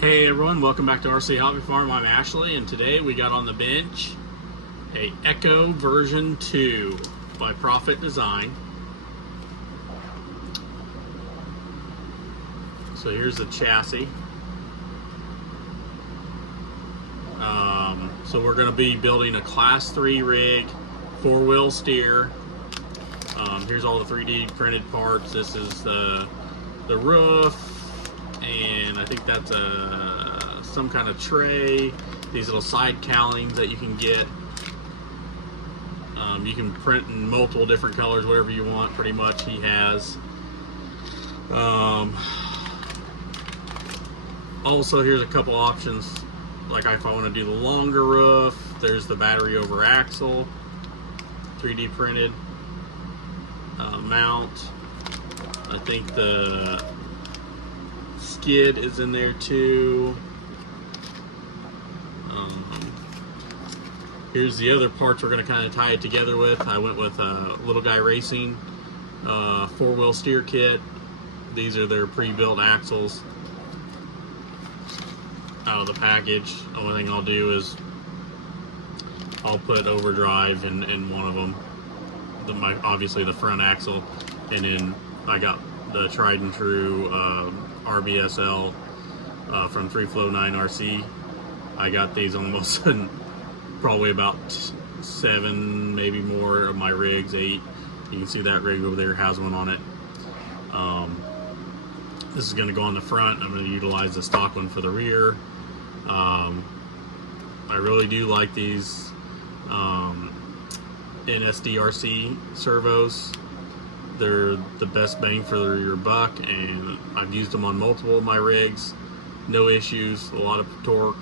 Hey everyone, welcome back to RC Hobby Farm. I'm Ashley, and today we got on the bench a Echo version 2 by Profit Design. So here's the chassis. So we're going to be building a Class 3 rig, 4-wheel steer. Here's all the 3D printed parts. This is the roof, and I think that's some kind of tray. These little side cowlings that you can get. You can print in multiple different colors, whatever you want, pretty much he has. Also, here's a couple options. Like if I want to do the longer roof, there's the battery over axle, 3D printed mount. I think the skid is in there too. Here's the other parts we're going to kind of tie it together with. I went with Little Guy Racing 4-wheel steer kit. These are their pre-built axles out of the package. The only thing I'll do is I'll put overdrive in one of them. Obviously the front axle, and then I got the tried and true R.B.S.L from 3Flow9 RC. I got these on most probably about 7, maybe more of my rigs, 8. You can see that rig over there has one on it. This is going to go on the front. I'm going to utilize the stock one for the rear. I really do like these NSDrc servos. They're the best bang for your buck, and I've used them on multiple of my rigs. No issues, a lot of torque.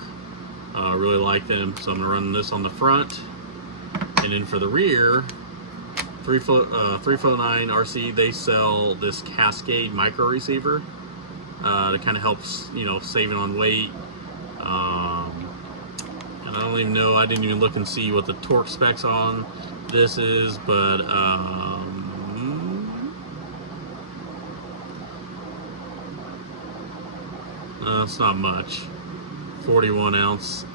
Really like them, so I'm going to run this on the front. And then for the rear, 3Flow9 RC, they sell this Casade micro receiver that kind of helps, you know, saving on weight. And I don't even know, I didn't even look and see what the torque specs on this is, but it's not much. 41 ounce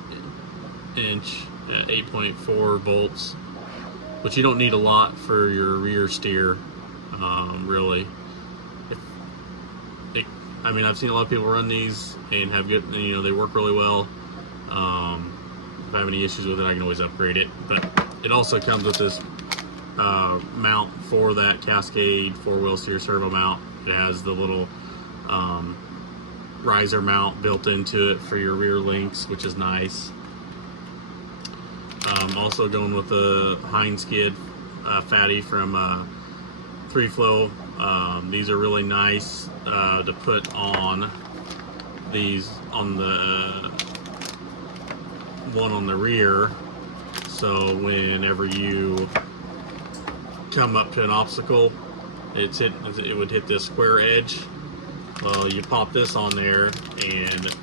inch at 8.4 volts, but you don't need a lot for your rear steer, really. I mean, I've seen a lot of people run these and have good, you know, they work really well. If I have any issues with it, I can always upgrade it. But it also comes with this mount for that Casade 4-wheel steer servo mount. It has the little riser mount built into it for your rear links, which is nice. Also going with the hind skid phatty from 3Flow. These are really nice to put on these on the one on the rear, so whenever you come up to an obstacle, it would hit this square edge. Well, you pop this on there, and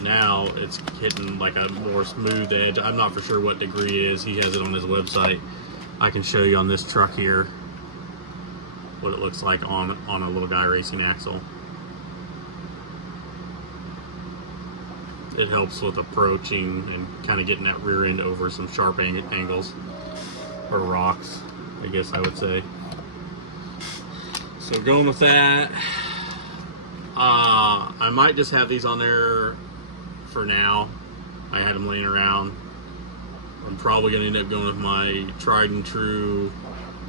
now it's hitting like a more smooth edge. I'm not for sure what degree it is. He has it on his website. I can show you on this truck here what it looks like on a Little Guy Racing axle. It helps with approaching and kind of getting that rear end over some sharp angles, or rocks, I guess I would say. So going with that, I might just have these on there for now. I had them laying around. I'm probably going to end up going with my tried and true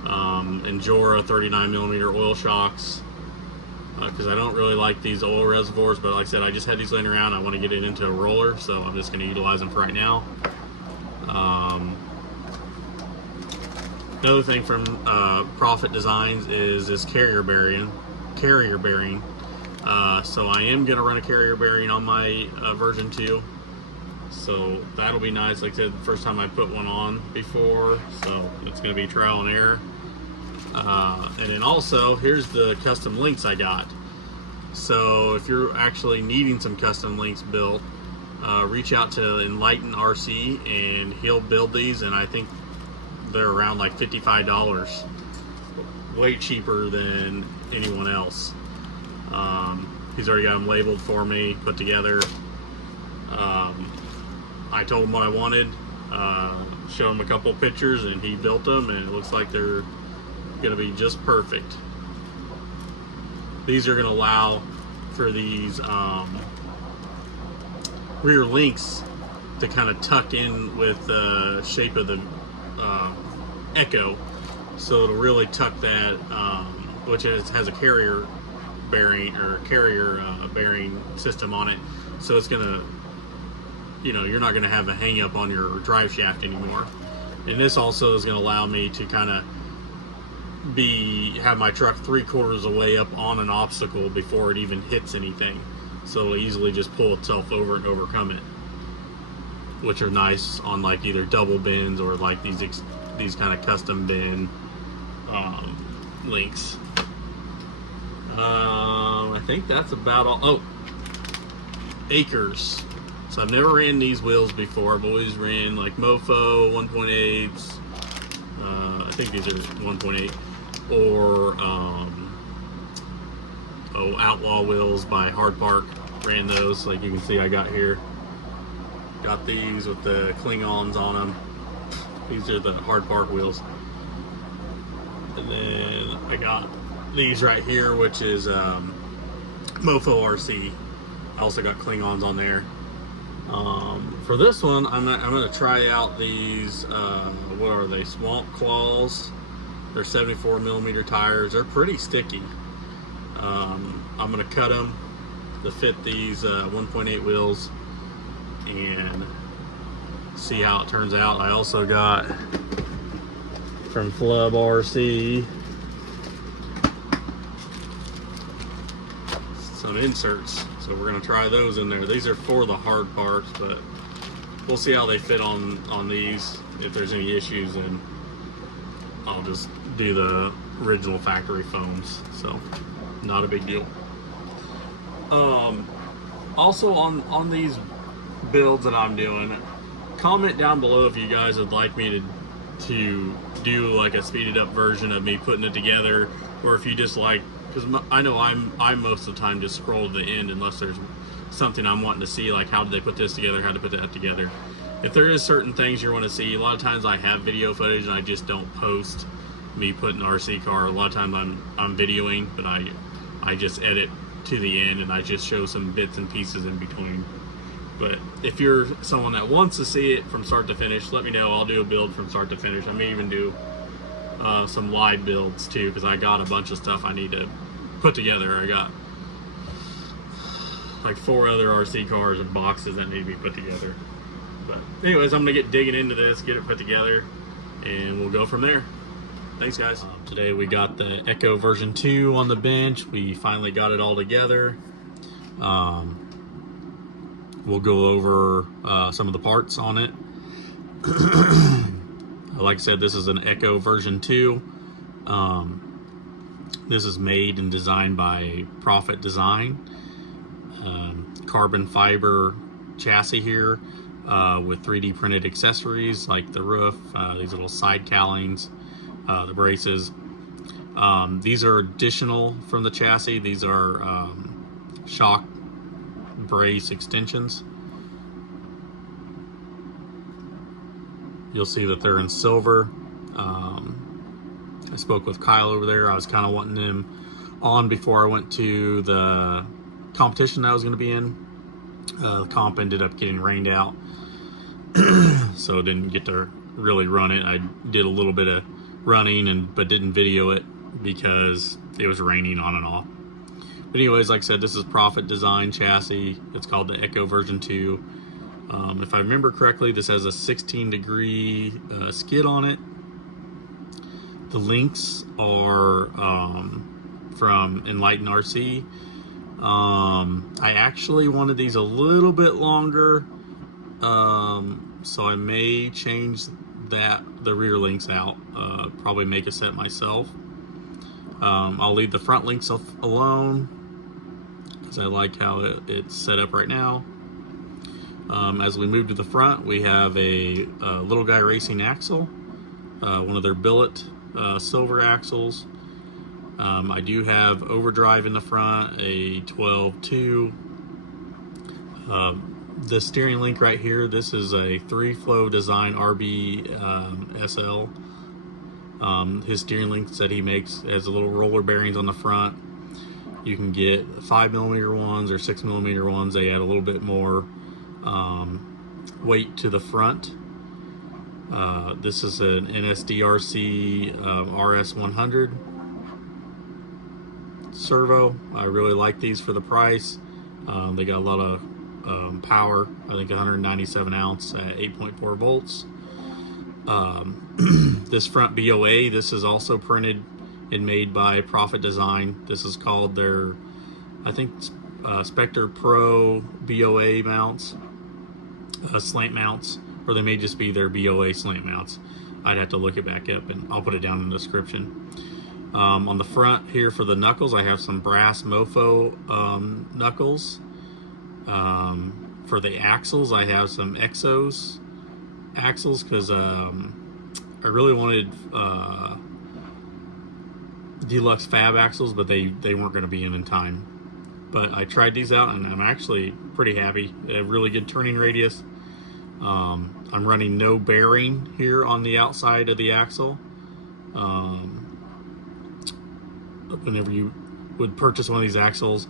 Injora 39mm oil shocks, because I don't really like these oil reservoirs, but like I said, I just had these laying around. I want to get it into a roller, so I'm just going to utilize them for right now. Another thing from Profit Designs is this carrier bearing. So I am going to run a carrier bearing on my version 2. So that'll be nice. Like I said, the first time I put one on before, so it's going to be trial and error. And then also, here's the custom links I got. So if you're actually needing some custom links built, reach out to Enlightened RC, and he'll build these, and I think they're around like $55, way cheaper than anyone else. He's already got them labeled for me, put together. I told him what I wanted, showed him a couple of pictures, and he built them, and it looks like they're going to be just perfect. These are going to allow for these rear links to kind of tuck in with the shape of the Echo, so it'll really tuck that, which has a carrier bearing or carrier bearing system on it, so it's gonna, you know, you're not gonna have a hang up on your drive shaft anymore. And this also is gonna allow me to kind of have my truck 3/4 of the way up on an obstacle before it even hits anything, so it'll easily just pull itself over and overcome it, which are nice on like either double bins or like these kind of custom bin links. I think that's about all. Oh, acres. So I've never ran these wheels before. I've always ran like MOFO 1.8s. I think these are 1.8, or Outlaw wheels by Hard Park. Ran those, like you can see I got here. Got these with the Klingons on them. These are the Hard Park wheels. And then I got these right here, which is MOFO RC. I also got Klingons on there. For this one, I'm gonna try out these, what are they, Swamp Claws. They're 74mm tires. They're pretty sticky. I'm gonna cut them to fit these 1.8 wheels and see how it turns out. I also got from Flub RC some inserts, so we're gonna try those in there. These are for the hard parts, but we'll see how they fit on these. If there's any issues, then I'll just do the original factory foams, so not a big deal. Also on these builds that I'm doing, comment down below if you guys would like me to do like a speeded up version of me putting it together, or if you just like, because I know I most of the time just scroll to the end unless there's something I'm wanting to see, like how did they put this together, how to put that together. If there is certain things you want to see, a lot of times I have video footage and I just don't post me putting the RC car. A lot of times I'm videoing, but I just edit to the end and I just show some bits and pieces in between. But if you're someone that wants to see it from start to finish, let me know. I'll do a build from start to finish. I may even do some live builds too, because I got a bunch of stuff I need to put together. I got like 4 other RC cars and boxes that need to be put together. But anyways, I'm gonna get digging into this, get it put together, and we'll go from there. Thanks, guys. Today we got the Echo version 2 on the bench. We finally got it all together. We'll go over some of the parts on it. Like I said, this is an Echo version 2. This is made and designed by Profit Design. Carbon fiber chassis here with 3D printed accessories like the roof, these little side cowlings, the braces. These are additional from the chassis. These are shock brace extensions. You'll see that they're in silver. I spoke with Kyle over there. I was kind of wanting him on before I went to the competition that I was going to be in. The comp ended up getting rained out, so I didn't get to really run it. I did a little bit of running but didn't video it because it was raining on and off. But anyways, like I said, this is Profit Design chassis. It's called the Echo version 2. If I remember correctly, this has a 16-degree skid on it. The links are from Enlightened RC. I actually wanted these a little bit longer, so I may change the rear links out, probably make a set myself. I'll leave the front links alone because I like how it's set up right now. As we move to the front, we have a Little Guy Racing axle, one of their billet silver axles. I do have overdrive in the front, a 12.2. The steering link right here, this is a 3-flow design R.B.S.L. His steering links that he makes has a little roller bearings on the front. You can get 5mm ones or 6mm ones. They add a little bit more weight to the front. This is an NSDrc RS100 servo. I really like these for the price. They got a lot of power. I think 197 ounce at 8.4 volts. This front BOA, this is also printed and made by Profit Design. This is called their, I think, Spectre Pro BOA mounts, slant mounts, or they may just be their BOA slant mounts. I'd have to look it back up, and I'll put it down in the description. On the front here for the knuckles, I have some brass MOFO knuckles. For the axles, I have some Exos axles because I really wanted deluxe fab axles, but they weren't going to be in time. But I tried these out and I'm actually pretty happy. They have really good turning radius. I'm running no bearing here on the outside of the axle. Whenever you would purchase one of these axles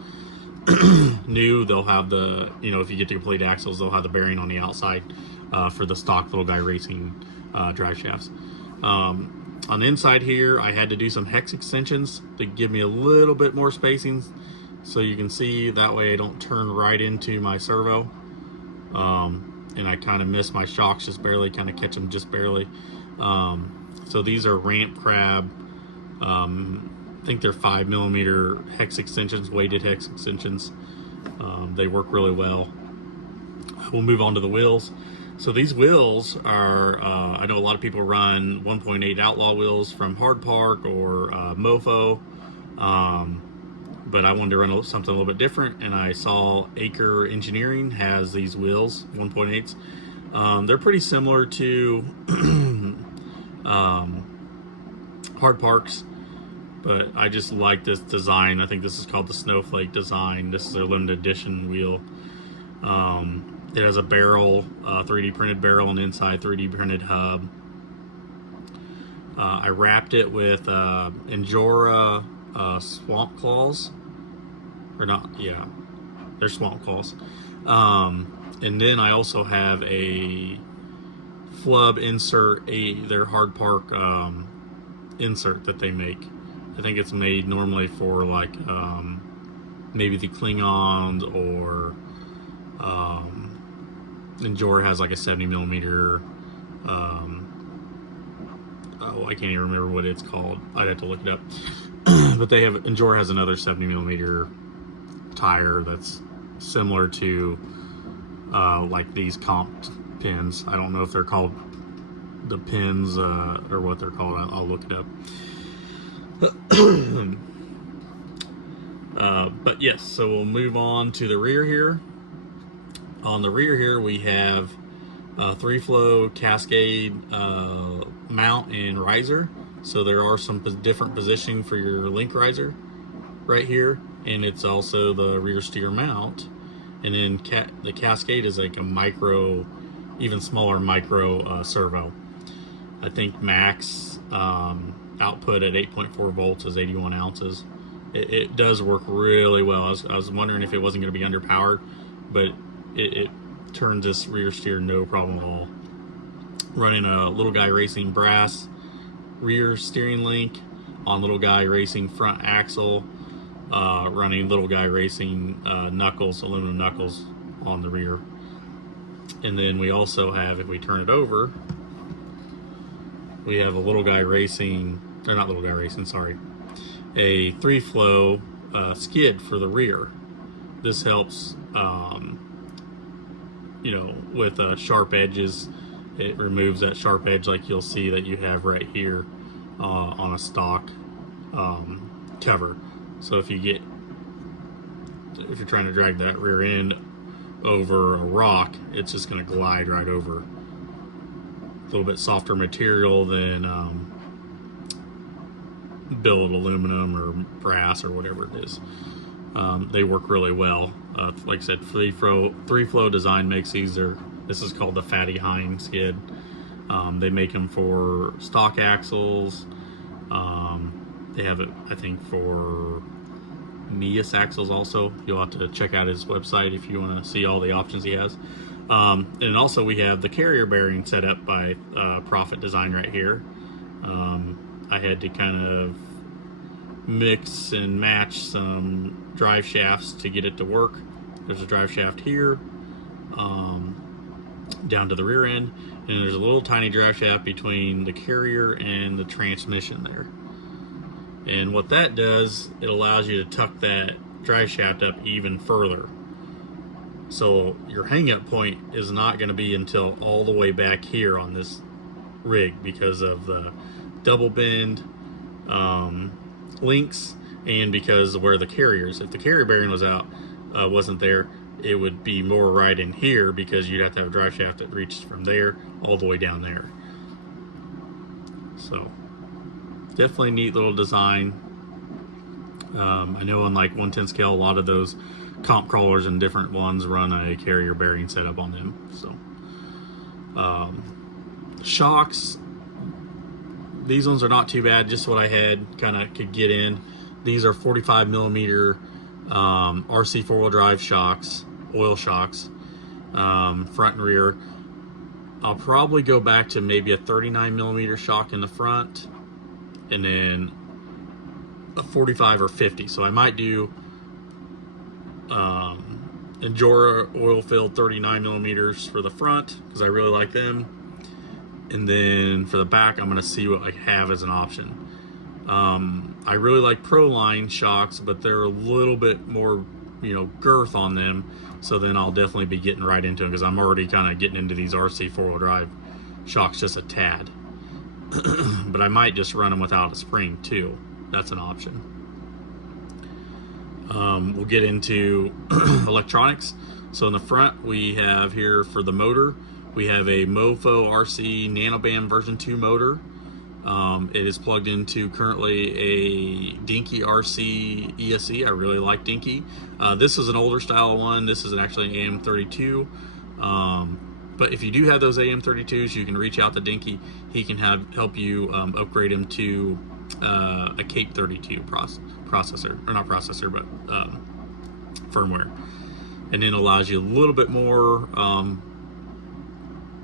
new, they'll have the, you know, if you get the complete axles, they'll have the bearing on the outside for the stock Little Guy Racing drive shafts. On the inside here, I had to do some hex extensions to give me a little bit more spacing, so you can see that way I don't turn right into my servo. And I kind of miss my shocks just barely, kind of catch them just barely. So these are Ramp Crab. I think they're 5mm hex extensions, weighted hex extensions. They work really well. We'll move on to the wheels. So these wheels are, I know a lot of people run 1.8 Outlaw wheels from Hard Park or MOFO, but I wanted to run something a little bit different, and I saw Acre Engineering has these wheels, 1.8s. They're pretty similar to Hard Park's, but I just like this design. I think this is called the Snowflake design. This is their limited edition wheel. It has a barrel, 3D printed barrel, and inside 3D printed hub. I wrapped it with Injora swamp claws, or not? Yeah, they're swamp claws. And then I also have a flub insert, their Hard Park insert that they make. I think it's made normally for like maybe the Klingons, or Injora has like a 70mm. Oh, I can't even remember what it's called. I'd have to look it up. But they have, Injora has another 70mm tire that's similar to like these comp pins. I don't know if they're called the pins or what they're called. I'll look it up. But yes, so we'll move on to the rear here. On the rear here, we have 3-flow Cascade mount and riser. So there are some different positioning for your link riser right here, and it's also the rear steer mount. And then the Cascade is like a micro, even smaller micro servo. I think max output at 8.4 volts is 81 ounces. It does work really well. I was wondering if it wasn't going to be underpowered, but it turns this rear steer no problem at all. Running a Little Guy Racing brass rear steering link on Little Guy Racing front axle, running Little Guy Racing knuckles, aluminum knuckles on the rear. And then we also have, if we turn it over, we have a Little Guy Racing, or not Little Guy Racing, sorry, a 3-flow skid for the rear. This helps, you know, with sharp edges. It removes that sharp edge like you'll see that you have right here on a stock cover. So if you're trying to drag that rear end over a rock, it's just going to glide right over. A little bit softer material than billet aluminum or brass or whatever it is. They work really well. Like I said, three flow design makes these. This is called the Phatty Hind skid. They make them for stock axles. They have it, I think, for Nias axles also. You'll have to check out his website if you want to see all the options he has. And also we have the carrier bearing set up by Profit Design right here. I had to kind of mix and match some drive shafts to get it to work. There's a drive shaft here, down to the rear end, and there's a little tiny drive shaft between the carrier and the transmission there. And what that does, it allows you to tuck that drive shaft up even further. So your hang-up point is not going to be until all the way back here on this rig because of the double bend links, and because of where the carriers, if the carrier bearing was out, wasn't there, it would be more right in here because you'd have to have a drive shaft that reaches from there all the way down there. So definitely neat little design. I know on like 1/10 scale, a lot of those comp crawlers and different ones run a carrier bearing setup on them. So shocks, these ones are not too bad, just what I had, kind of could get in. These are 45 millimeter RC four-wheel drive shocks, oil shocks, front and rear. I'll probably go back to maybe a 39 millimeter shock in the front, and then a 45 or 50. So I might do Injora oil filled 39 millimeters for the front because I really like them. And then for the back, I'm going to see what I have as an option. I really like Proline shocks, but they're a little bit more, you know, girth on them. So then I'll definitely be getting right into them because I'm already kind of getting into these RC four-wheel drive shocks just a tad. But I might just run them without a spring too. That's an option. We'll get into electronics. So in the front, we have here for the motor, we have a MOFO RC Nanobam version 2 motor. It is plugged into currently a DinkyRC ESC. I really like Dinky. This is an older style one. This is actually an AM32. But if you do have those AM32s, you can reach out to Dinky. He can help you upgrade them to a Cape 32 processor, or not processor, but firmware. And then allows you a little bit more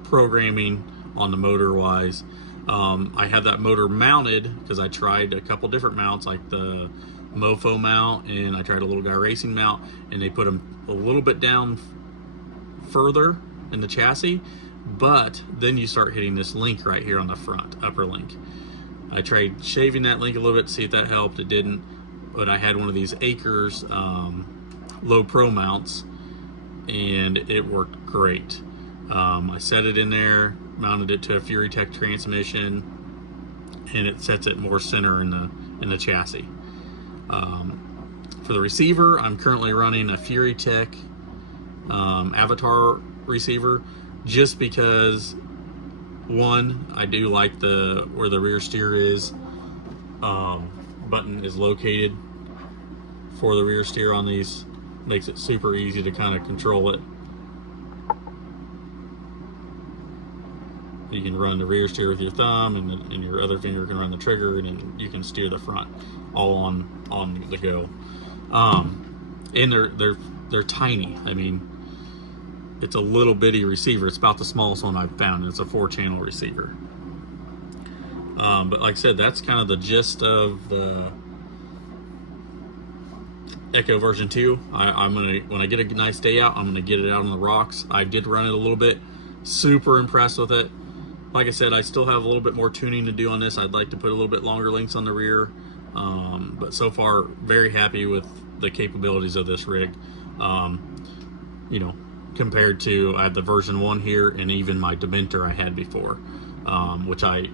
programming on the motor wise. I have that motor mounted because I tried a couple different mounts, like the MOFO mount, and I tried a little guy racing mount, and they put them a little bit down further in the chassis, but then you start hitting this link right here on the front, upper link. I tried shaving that link a little bit to see if that helped. It didn't, but I had one of these Acres low pro mounts, and it worked great. I set it in there, mounted it to a FuryTech transmission, and it sets it more center in the chassis. For the receiver, I'm currently running a FuryTech Avatar receiver, just because one, I do like where the rear steer is button is located for the rear steer on these. Makes it super easy to kind of control it. You can run the rear steer with your thumb, and your other finger can run the trigger, and then you can steer the front all on the go. And they're tiny. I mean, it's a little bitty receiver. It's about the smallest one I've found. It's a 4-channel receiver. But like I said, that's kind of the gist of the Echo version 2. I'm gonna, when I get a nice day out, I'm gonna get it out on the rocks. I did run it a little bit. Super impressed with it. Like I said, I still have a little bit more tuning to do on this. I'd like to put a little bit longer links on the rear. But so far, very happy with the capabilities of this rig. You know, compared to, I have the version 1 here, and even my Dementor I had before, which my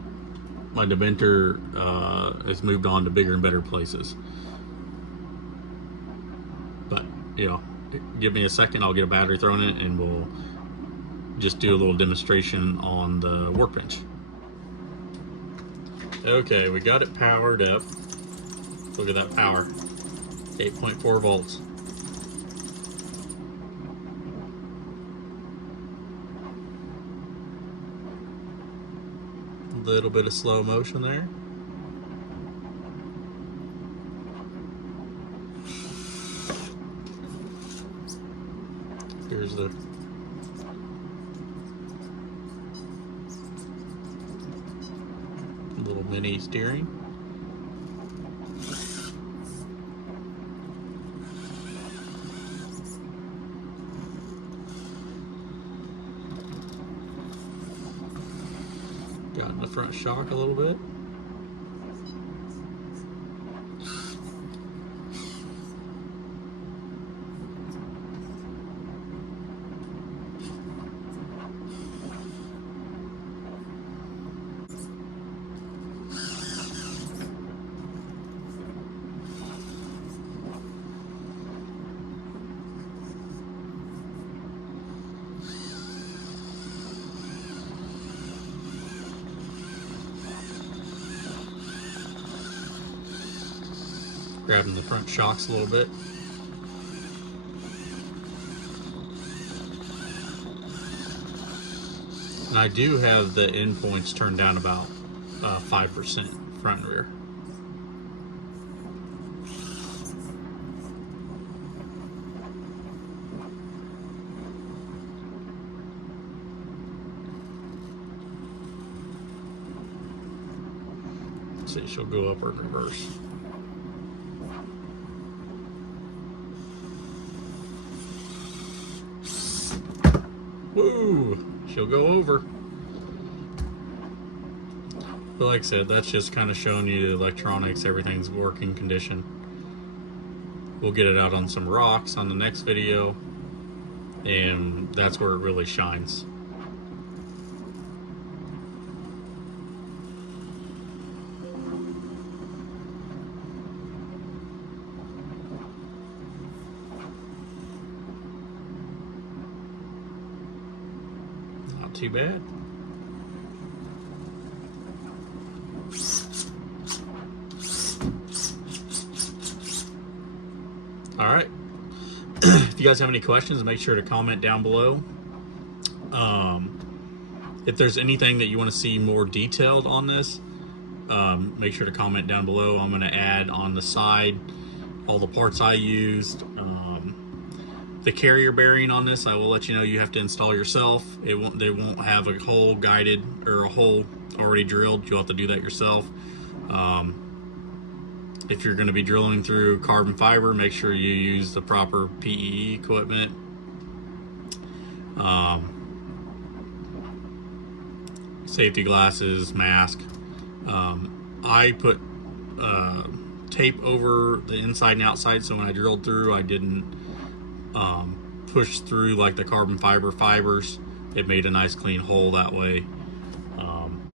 Dementor has moved on to bigger and better places. But, you know, give me a second, I'll get a battery thrown in, and we'll just do a little demonstration on the workbench. Okay, we got it powered up. Look at that power. 8.4 volts. A little bit of slow motion there. Here's the little mini steering. Got in the front shock a little bit. Grabbing the front shocks a little bit. And I do have the endpoints turned down about 5% front and rear. Let's see, she'll go up or in reverse. Woo! She'll go over. But like I said, that's just kind of showing you the electronics, everything's working condition. We'll get it out on some rocks on the next video, and that's where it really shines. Not too bad. All right. If you guys have any questions, make sure to comment down below. If there's anything that you want to see more detailed on this, make sure to comment down below. I'm going to add on the side all the parts I used. The carrier bearing on this, I will let you know you have to install yourself. They won't have a hole guided or a hole already drilled. You'll have to do that yourself. If you're going to be drilling through carbon fiber, make sure you use the proper PEE equipment. Safety glasses, mask. I put tape over the inside and outside, so when I drilled through, I didn't push through like the carbon fiber fibers. It made a nice clean hole that way.